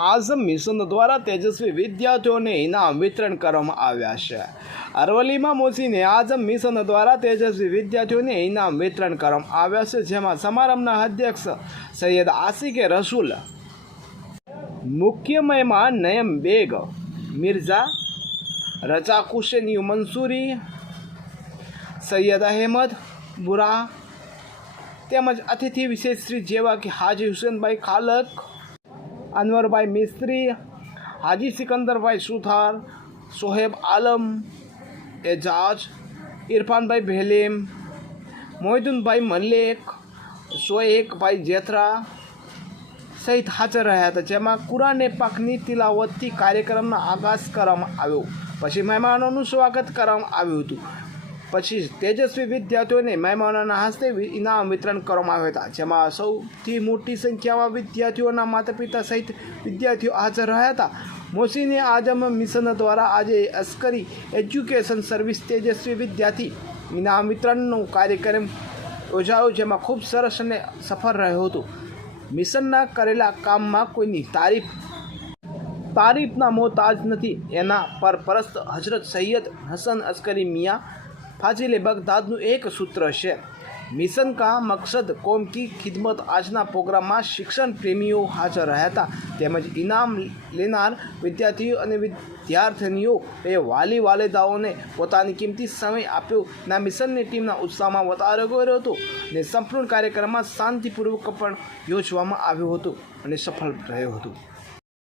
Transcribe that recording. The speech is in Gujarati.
આઝમ મિશન દ્વારા તેજસ્વી વિદ્યાર્થીઓને ઇનામ વિતરણ કરવામાં આવ્યા છે. અરવલ્લીમાં મોસીને આઝમ મિશન દ્વારા તેજસ્વી વિદ્યાર્થીઓને ઇનામ વિતરણ કરવામાં આવ્યા છે, જેમાં સમારંભના અધ્યક્ષ સૈયદ આસિકે રસુલ, મુખ્ય મહેમાન નયમ બેગ, મિર્ઝા રજા કુશેની મંસૂરી, સૈયદ અહેમદ બુરા તેમજ અતિથિ વિશેષ શ્રી જેવા કે હાજી હુસેનભાઈ ખાલક અનવરભાઈ મિસ્ત્રી, હાજી સિકંદરભાઈ સુથાર, સોહેબ આલમ, એજાજ, ઇરફાનભાઈ ભેલેમ મોહિદુનભાઈ મલ્લિક સોએકભાઈ જેથરા સહિત હાજર રહ્યા હતા, જેમાં કુરાને પાકની તિલાવતથી કાર્યક્રમનો આગાસ કરવામાં આવ્યો. પછી મહેમાનોનું સ્વાગત કરવામાં આવ્યું હતું. પછી તેજસ્વી વિદ્યાર્થીઓને મહેમાનોના હસ્તે ઇનામ વિતરણ કરવામાં આવ્યા હતા, જેમાં સૌથી મોટી સંખ્યામાં વિદ્યાર્થીઓના માતા પિતા સહિત વિદ્યાર્થીઓ હાજર રહ્યા હતા. મોસીને આઝમ મિશન દ્વારા આજે અસ્કરી એજ્યુકેશન સર્વિસ તેજસ્વી વિદ્યાર્થી ઇનામ વિતરણનો કાર્યક્રમ યોજાયો, જેમાં ખૂબ સરસ અને સફળ રહ્યો હતો. મિશનના કરેલા કામમાં કોઈની તારીફ, તારીફના મોહતાજ નથી, એના પર પરસ્ત હજરત સૈયદ હસન અસ્કરી મિયા ફાજીલે બગદાદનું એક સૂત્ર છે. મિશન કા મકસદ કોમ કી ખિદમત આજના પ્રોગ્રામમાં શિક્ષણ પ્રેમીઓ હાજર રહ્યા હતા. તેમજ ઇનામ લેનાર વિદ્યાર્થીઓ અને વિદ્યાર્થીનીઓ એ વાલી વાલેદાઓને પોતાની કિંમતી સમય આપ્યો. ના મિશનની ટીમના ઉત્સાહમાં વધારો કર્યો હતો અને સંપૂર્ણ કાર્યક્રમમાં શાંતિપૂર્વક પણ યોજવામાં આવ્યું હતું અને સફળ રહ્યો હતો.